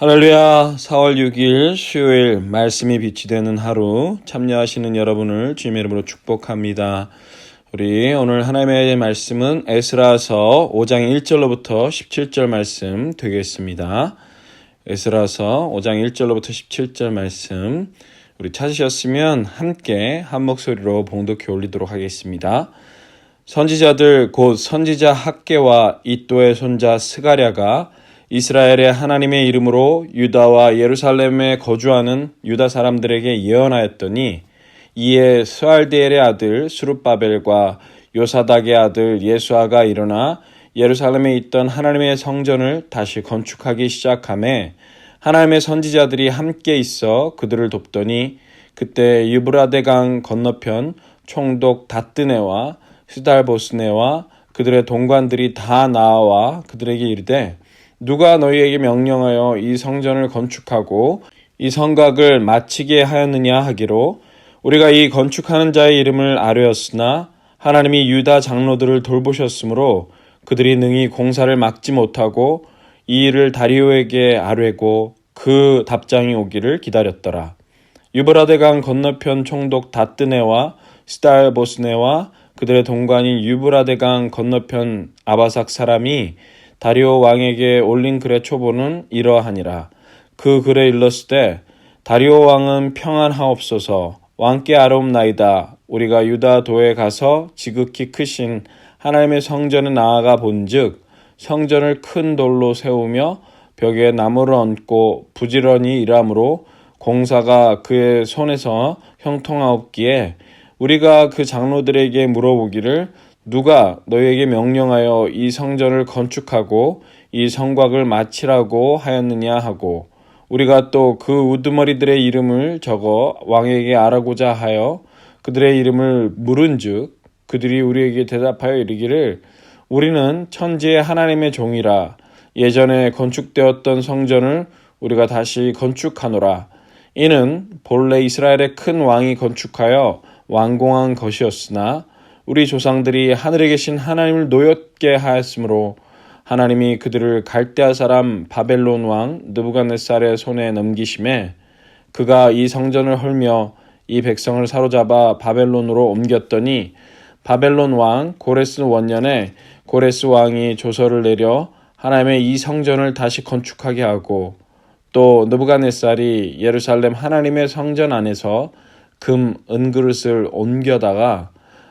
할렐루야. 4월 6일 수요일 말씀이 빛이 되는 하루 참여하시는 여러분을 주님의 이름으로 축복합니다. 우리 오늘 하나님의 말씀은 에스라서 5장 1절로부터 17절 말씀 되겠습니다. 에스라서 5장 1절로부터 17절 말씀 우리 찾으셨으면 함께 한 목소리로 봉독해 올리도록 하겠습니다. 선지자들 곧 선지자 학개와 이도의 손자 스가랴가 이스라엘의 하나님의 이름으로 유다와 예루살렘에 거주하는 유다 사람들에게 예언하였더니 이에 스알디엘의 아들 수룹바벨과 요사닥의 아들 예수아가 일어나 예루살렘에 있던 하나님의 성전을 다시 건축하기 시작하매 하나님의 선지자들이 함께 있어 그들을 돕더니 그때 유브라데 강 건너편 총독 다뜨네와 스달보스네와 그들의 동관들이 다 나와 그들에게 이르되 누가 너희에게 명령하여 이 성전을 건축하고 이 성곽을 마치게 하였느냐 하기로 우리가 이 건축하는 자의 이름을 아뢰었으나 하나님이 유다 장로들을 돌보셨으므로 그들이 능히 공사를 막지 못하고 이 일을 다리오에게 아뢰고 그 답장이 오기를 기다렸더라. 유브라데 강 건너편 총독 다뜨네와 스달보스네와 그들의 동관인 유브라데 강 건너편 아바삭 사람이 다리오 왕에게 올린 글의 초보는 이러하니라. 그 글에 일렀으되 다리오 왕은 평안하옵소서. 왕께 아뢰옵나이다. 우리가 유다 도에 가서 지극히 크신 하나님의 성전에 나아가 본즉 성전을 큰 돌로 세우며 벽에 나무를 얹고 부지런히 일함으로 공사가 그의 손에서 형통하옵기에 우리가 그 장로들에게 물어보기를 누가 너희에게 명령하여 이 성전을 건축하고 이 성곽을 마치라고 하였느냐 하고 우리가 또 그 우두머리들의 이름을 적어 왕에게 아뢰고자 하여 그들의 이름을 물은즉 그들이 우리에게 대답하여 이르기를 우리는 천지의 하나님의 종이라 예전에 건축되었던 성전을 우리가 다시 건축하노라. 이는 본래 이스라엘의 큰 왕이 건축하여 완공한 것이었으나 우리 조상들이 하늘에 계신 하나님을 노엽게 하였으므로 하나님이 그들을 갈대아 사람 바벨론 왕 느부갓네살의 손에 넘기심에 그가 이 성전을 헐며 이 백성을 사로잡아 바벨론으로 옮겼더니 바벨론 왕 고레스 원년에 고레스 왕이 조서를 내려 하나님의 이 성전을 다시 건축하게 하고 또 느부갓네살이 예루살렘 하나님의 성전 안에서 금 은그릇을 옮겨다가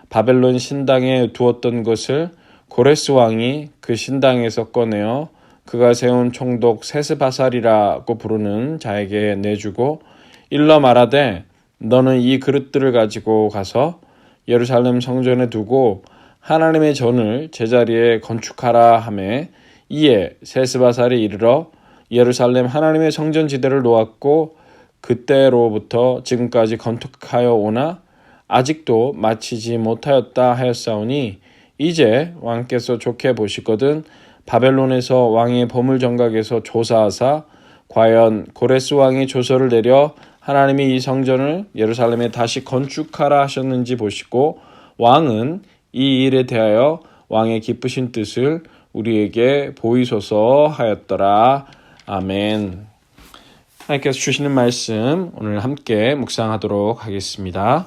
바벨론 신당에 두었던 것을 고레스 왕이 그 신당에서 꺼내어 그가 세운 총독 세스바살이라고 부르는 자에게 내주고 일러 말하되 너는 이 그릇들을 가지고 가서 예루살렘 성전에 두고 하나님의 전을 제자리에 건축하라 하매 이에 세스바살이 이르러 예루살렘 하나님의 성전 지대를 놓았고 그때로부터 지금까지 건축하여 오나 아직도 마치지 못하였다 하였사오니 이제 왕께서 좋게 보시거든 바벨론에서 왕의 보물 정각에서 조사하사 과연 고레스 왕이 조서를 내려 하나님이 이 성전을 예루살렘에 다시 건축하라 하셨는지 보시고 왕은 이 일에 대하여 왕의 기쁘신 뜻을 우리에게 보이소서 하였더라. 아멘. 하나님께서 주시는 말씀 오늘 함께 묵상하도록 하겠습니다.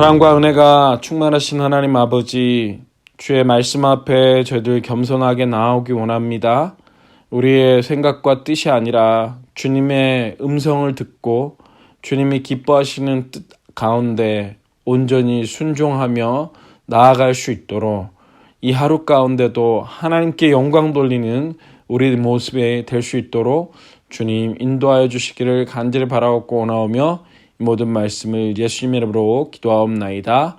사랑과 은혜가 충만하신 하나님 아버지, 주의 말씀 앞에 저희들 겸손하게 나오기 원합니다. 우리의 생각과 뜻이 아니라 주님의 음성을 듣고 주님이 기뻐하시는 뜻 가운데 온전히 순종하며 나아갈 수 있도록 이 하루 가운데도 하나님께 영광 돌리는 우리 모습이 될 수 있도록 주님 인도하여 주시기를 간절히 바라옵고 원하오며 이 모든 말씀을 예수님의 이름으로 기도하옵나이다.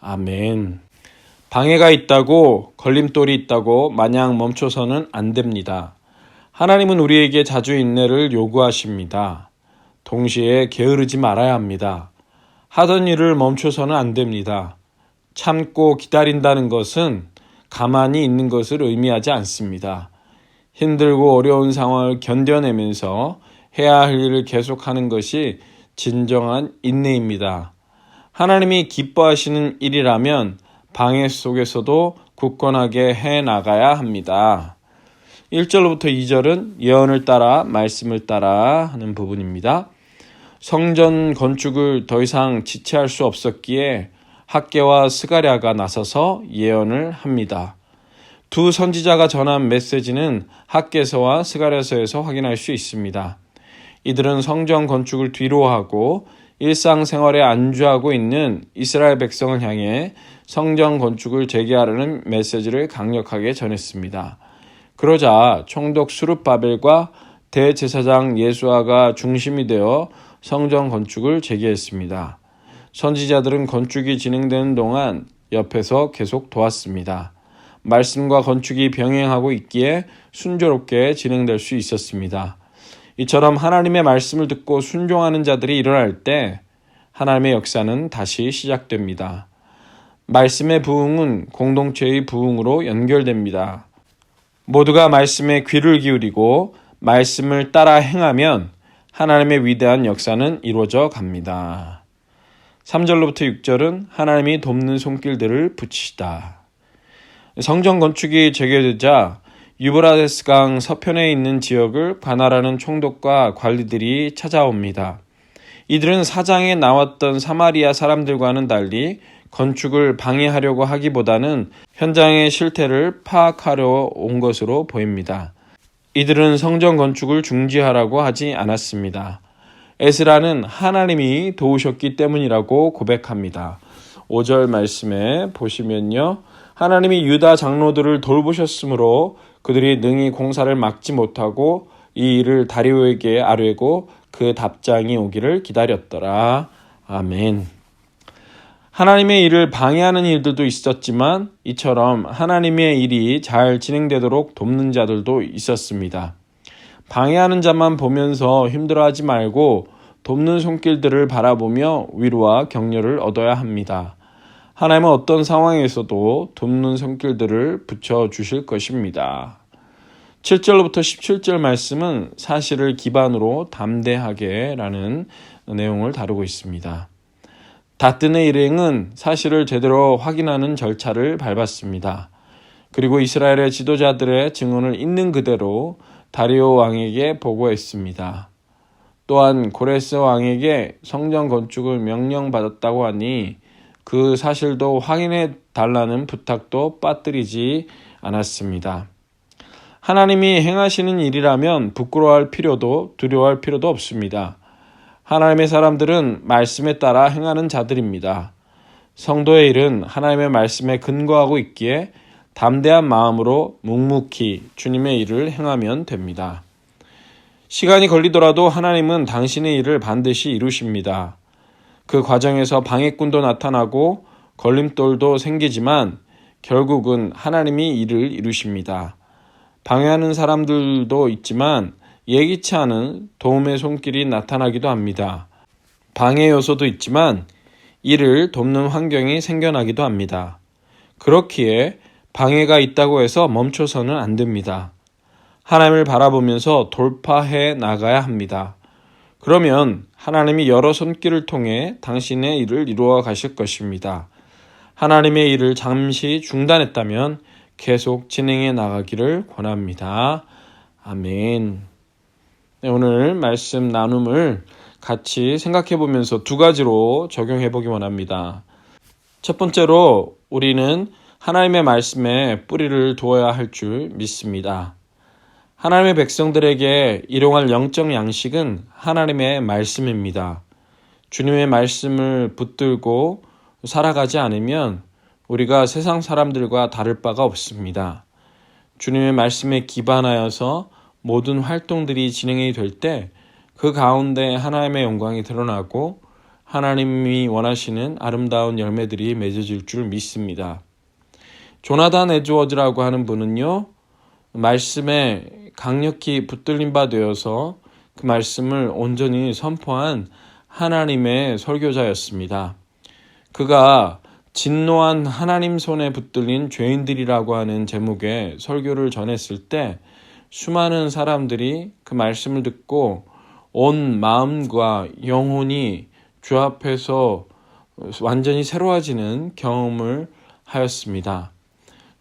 아멘. 방해가 있다고 걸림돌이 있다고 마냥 멈춰서는 안 됩니다. 하나님은 우리에게 자주 인내를 요구하십니다. 동시에 게으르지 말아야 합니다. 하던 일을 멈춰서는 안 됩니다. 참고 기다린다는 것은 가만히 있는 것을 의미하지 않습니다. 힘들고 어려운 상황을 견뎌내면서 해야 할 일을 계속하는 것이 진정한 인내입니다. 하나님이 기뻐하시는 일이라면 방해 속에서도 굳건하게 해나가야 합니다. 1절부터 2절은 예언을 따라 말씀을 따라 하는 부분입니다. 성전 건축을 더 이상 지체할 수 없었기에 학개와 스가랴가 나서서 예언을 합니다. 두 선지자가 전한 메시지는 학개서와 스가랴서에서 확인할 수 있습니다. 이들은 성전 건축을 뒤로하고 일상생활에 안주하고 있는 이스라엘 백성을 향해 성전 건축을 재개하려는 메시지를 강력하게 전했습니다. 그러자 총독 수룹바벨과 대제사장 예수아가 중심이 되어 성전 건축을 재개했습니다. 선지자들은 건축이 진행되는 동안 옆에서 계속 도왔습니다. 말씀과 건축이 병행하고 있기에 순조롭게 진행될 수 있었습니다. 이처럼 하나님의 말씀을 듣고 순종하는 자들이 일어날 때 하나님의 역사는 다시 시작됩니다. 말씀의 부흥은 공동체의 부흥으로 연결됩니다. 모두가 말씀에 귀를 기울이고 말씀을 따라 행하면 하나님의 위대한 역사는 이루어져 갑니다. 3절로부터 6절은 하나님이 돕는 손길들을 붙이시다. 성전 건축이 재개되자 유브라데스 강 서편에 있는 지역을 관할하는 총독과 관리들이 찾아옵니다. 이들은 사장에 나왔던 사마리아 사람들과는 달리 건축을 방해하려고 하기보다는 현장의 실태를 파악하려 온 것으로 보입니다. 이들은 성전 건축을 중지하라고 하지 않았습니다. 에스라는 하나님이 도우셨기 때문이라고 고백합니다. 5절 말씀에 보시면요. 하나님이 유다 장로들을 돌보셨으므로 그들이 능히 공사를 막지 못하고 이 일을 다리오에게 아뢰고 그 답장이 오기를 기다렸더라. 아멘. 하나님의 일을 방해하는 일들도 있었지만 이처럼 하나님의 일이 잘 진행되도록 돕는 자들도 있었습니다. 방해하는 자만 보면서 힘들어하지 말고 돕는 손길들을 바라보며 위로와 격려를 얻어야 합니다. 하나님은 어떤 상황에서도 돕는 손길들을 붙여주실 것입니다. 7절부터 17절 말씀은 사실을 기반으로 담대하게 라는 내용을 다루고 있습니다. 다뜬의 일행은 사실을 제대로 확인하는 절차를 밟았습니다. 그리고 이스라엘의 지도자들의 증언을 있는 그대로 다리오 왕에게 보고했습니다. 또한 고레스 왕에게 성전 건축을 명령받았다고 하니 그 사실도 확인해 달라는 부탁도 빠뜨리지 않았습니다. 하나님이 행하시는 일이라면 부끄러워할 필요도 두려워할 필요도 없습니다. 하나님의 사람들은 말씀에 따라 행하는 자들입니다. 성도의 일은 하나님의 말씀에 근거하고 있기에 담대한 마음으로 묵묵히 주님의 일을 행하면 됩니다. 시간이 걸리더라도 하나님은 당신의 일을 반드시 이루십니다. 그 과정에서 방해꾼도 나타나고 걸림돌도 생기지만 결국은 하나님이 일을 이루십니다. 방해하는 사람들도 있지만 예기치 않은 도움의 손길이 나타나기도 합니다. 방해 요소도 있지만 이를 돕는 환경이 생겨나기도 합니다. 그렇기에 방해가 있다고 해서 멈춰서는 안 됩니다. 하나님을 바라보면서 돌파해 나가야 합니다. 그러면 하나님이 여러 손길을 통해 당신의 일을 이루어 가실 것입니다. 하나님의 일을 잠시 중단했다면 계속 진행해 나가기를 권합니다. 아멘. 네, 오늘 말씀 나눔을 같이 생각해 보면서 두 가지로 적용해 보기 원합니다. 첫 번째로 우리는 하나님의 말씀에 뿌리를 두어야 할 줄 믿습니다. 하나님의 백성들에게 일용할 영적 양식은 하나님의 말씀입니다. 주님의 말씀을 붙들고 살아가지 않으면 우리가 세상 사람들과 다를 바가 없습니다. 주님의 말씀에 기반하여서 모든 활동들이 진행이 될 때 그 가운데 하나님의 영광이 드러나고 하나님이 원하시는 아름다운 열매들이 맺어질 줄 믿습니다. 조나단 에드워즈라고 하는 분은요, 말씀에 강력히 붙들린 바 되어서 그 말씀을 온전히 선포한 하나님의 설교자였습니다. 그가 진노한 하나님 손에 붙들린 죄인들이라고 하는 제목의 설교를 전했을 때 수많은 사람들이 그 말씀을 듣고 온 마음과 영혼이 주 앞에서 완전히 새로워지는 경험을 하였습니다.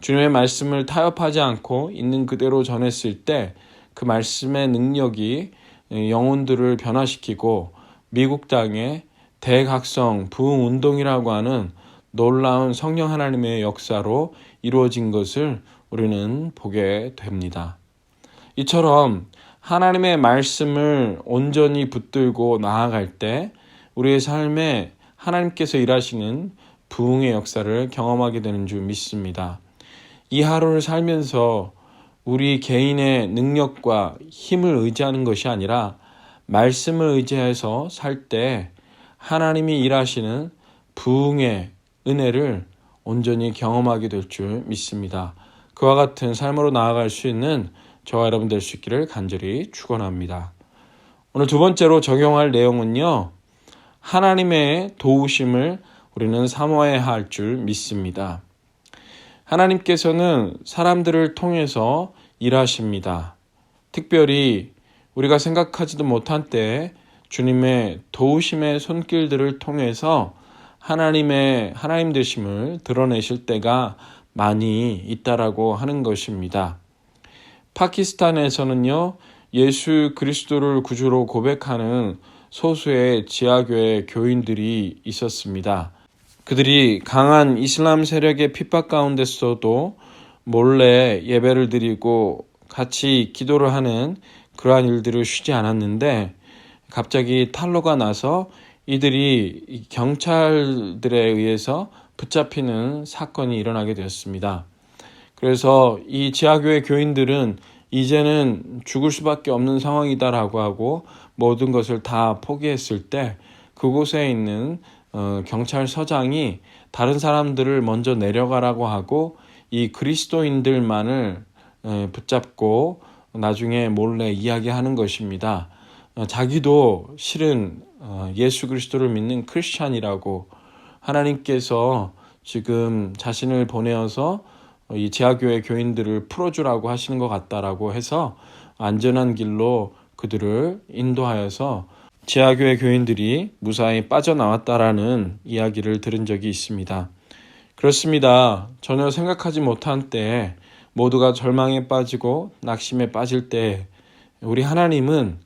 주님의 말씀을 타협하지 않고 있는 그대로 전했을 때 그 말씀의 능력이 영혼들을 변화시키고 미국 땅에 대각성 부흥운동이라고 하는 놀라운 성령 하나님의 역사로 이루어진 것을 우리는 보게 됩니다. 이처럼 하나님의 말씀을 온전히 붙들고 나아갈 때 우리의 삶에 하나님께서 일하시는 부흥의 역사를 경험하게 되는 줄 믿습니다. 이 하루를 살면서 우리 개인의 능력과 힘을 의지하는 것이 아니라 말씀을 의지해서 살 때 하나님이 일하시는 부흥의 은혜를 온전히 경험하게 될 줄 믿습니다. 그와 같은 삶으로 나아갈 수 있는 저와 여러분 될 수 있기를 간절히 축원합니다. 오늘 두 번째로 적용할 내용은요, 하나님의 도우심을 우리는 사모해야 할 줄 믿습니다. 하나님께서는 사람들을 통해서 일하십니다. 특별히 우리가 생각하지도 못한 때에 주님의 도우심의 손길들을 통해서 하나님 되심을 드러내실 때가 많이 있다라고 하는 것입니다. 파키스탄에서는요, 예수 그리스도를 구주로 고백하는 소수의 지하교회 교인들이 있었습니다. 그들이 강한 이슬람 세력의 핍박 가운데서도 몰래 예배를 드리고 같이 기도를 하는 그러한 일들을 쉬지 않았는데 갑자기 탄로가 나서 이들이 경찰들에 의해서 붙잡히는 사건이 일어나게 되었습니다. 그래서 이 지하교회 교인들은 이제는 죽을 수밖에 없는 상황이다라고 하고 모든 것을 다 포기했을 때 그곳에 있는 경찰서장이 다른 사람들을 먼저 내려가라고 하고 이 그리스도인들만을 붙잡고 나중에 몰래 이야기하는 것입니다. 자기도 실은 예수 그리스도를 믿는 크리스찬이라고 하나님께서 지금 자신을 보내어서 이 지하교회 교인들을 풀어주라고 하시는 것 같다라고 해서 안전한 길로 그들을 인도하여서 지하교회 교인들이 무사히 빠져나왔다라는 이야기를 들은 적이 있습니다. 그렇습니다. 전혀 생각하지 못한 때에 모두가 절망에 빠지고 낙심에 빠질 때 우리 하나님은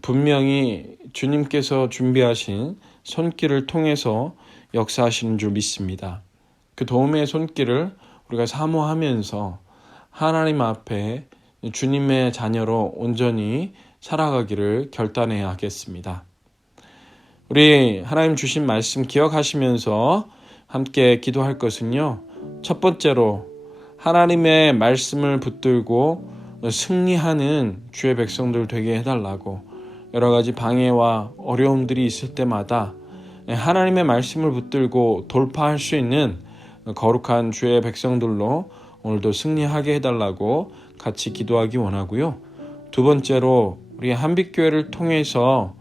분명히 주님께서 준비하신 손길을 통해서 역사하시는 줄 믿습니다. 그 도움의 손길을 우리가 사모하면서 하나님 앞에 주님의 자녀로 온전히 살아가기를 결단해야 하겠습니다. 우리 하나님 주신 말씀 기억하시면서 함께 기도할 것은요, 첫 번째로 하나님의 말씀을 붙들고 승리하는 주의 백성들 되게 해달라고, 여러 가지 방해와 어려움들이 있을 때마다 하나님의 말씀을 붙들고 돌파할 수 있는 거룩한 주의 백성들로 오늘도 승리하게 해달라고 같이 기도하기 원하고요. 두 번째로 우리 한빛교회를 통해서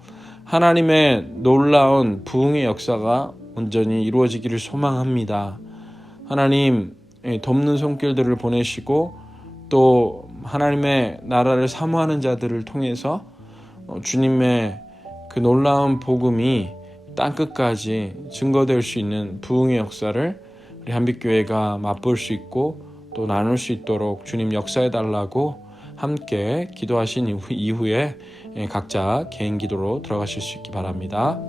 하나님의 놀라운 부흥의 역사가 온전히 이루어지기를 소망합니다. 하나님 돕는 손길들을 보내시고 또 하나님의 나라를 사모하는 자들을 통해서 주님의 그 놀라운 복음이 땅끝까지 증거될 수 있는 부흥의 역사를 우리 한빛교회가 맛볼 수 있고 또 나눌 수 있도록 주님 역사해달라고 함께 기도하신 이후에 각자 개인 기도로 들어가실 수 있기 바랍니다.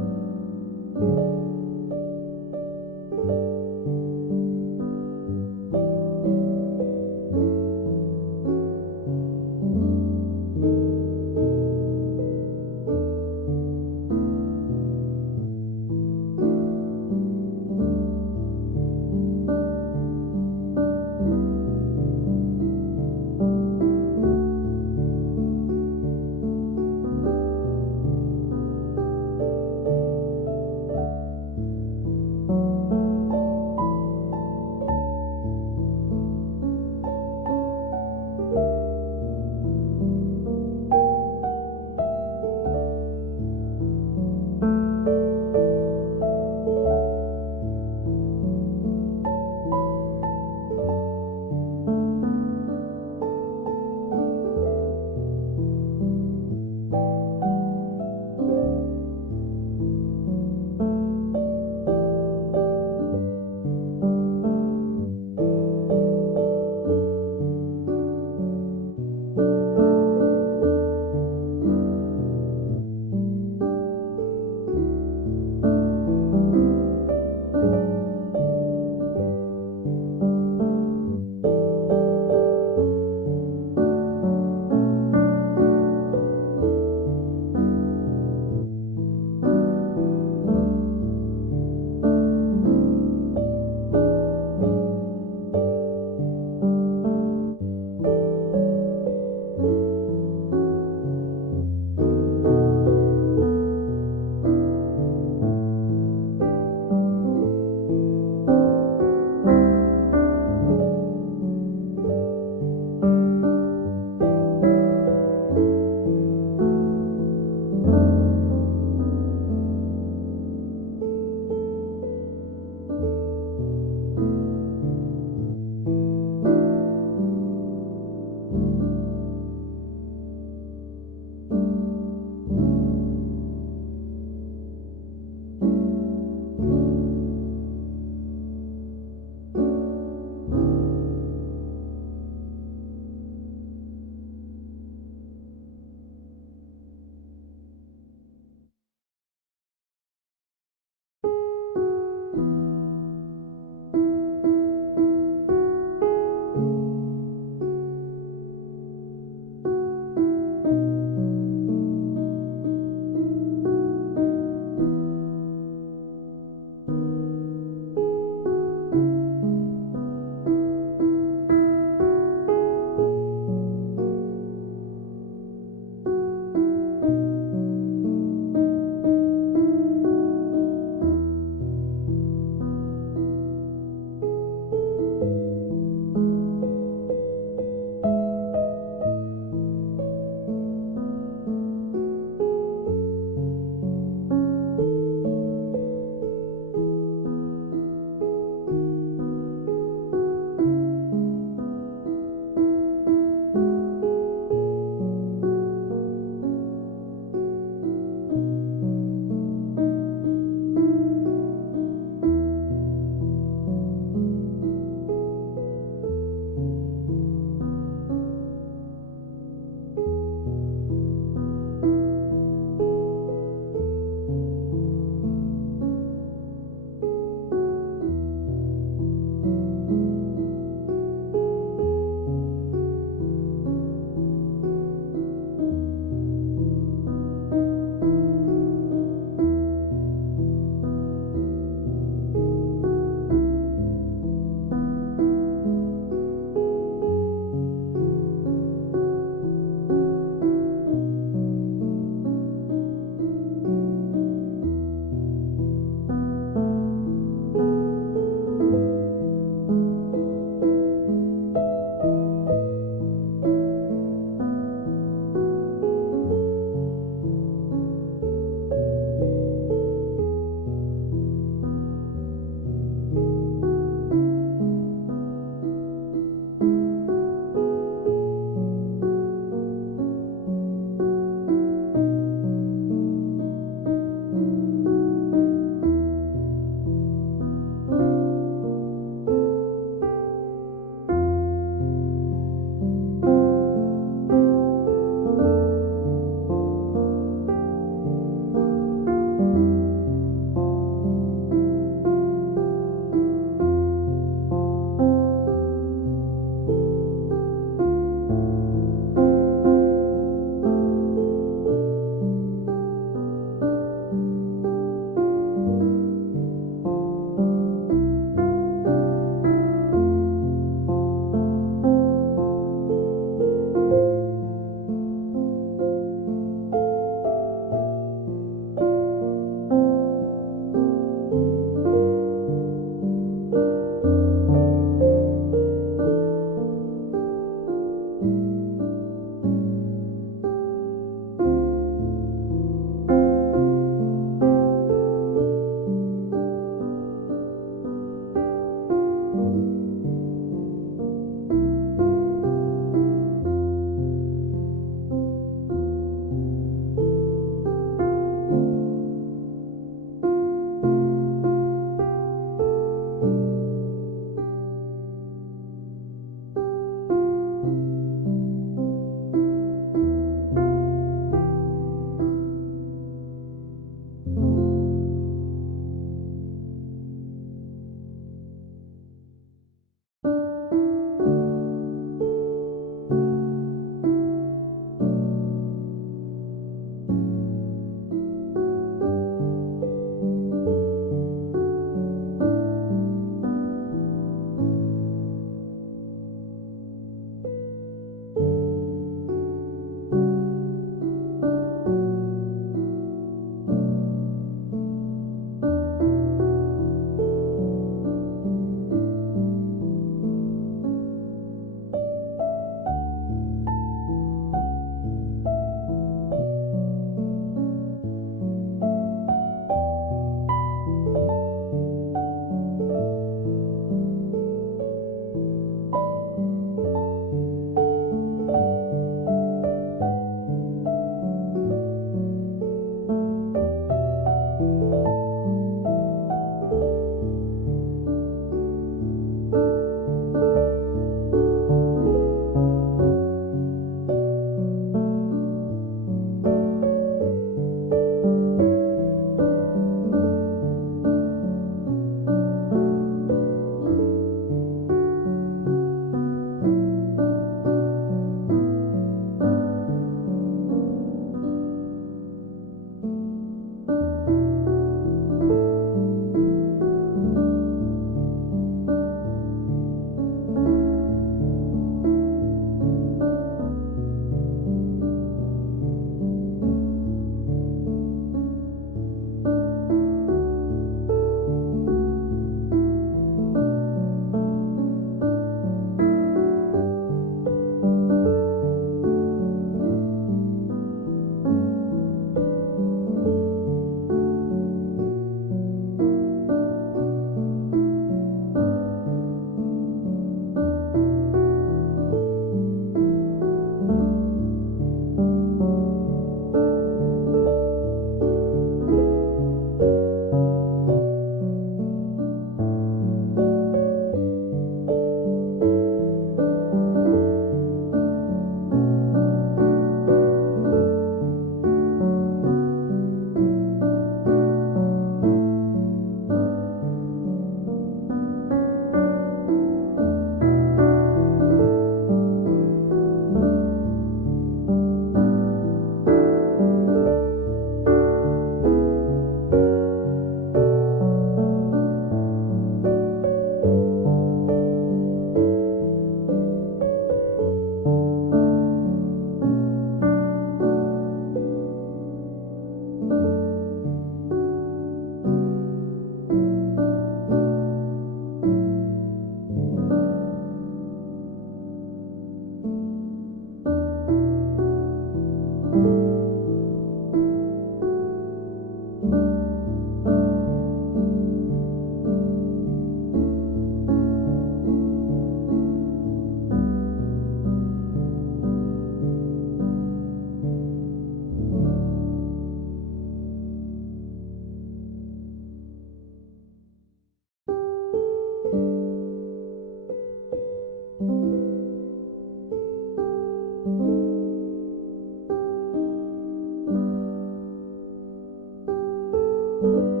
you.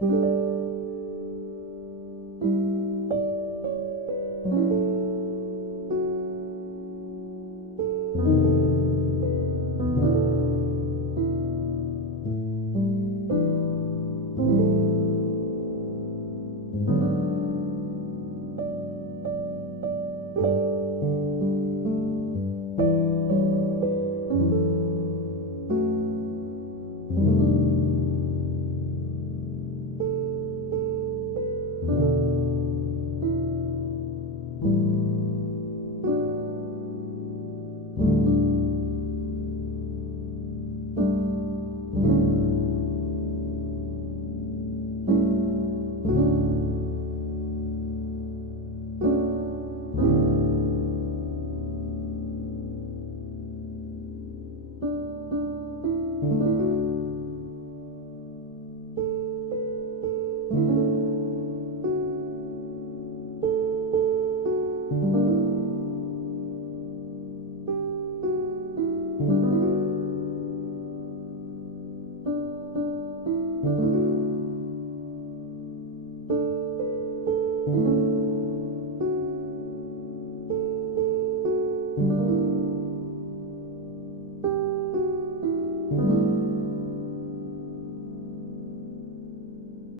네.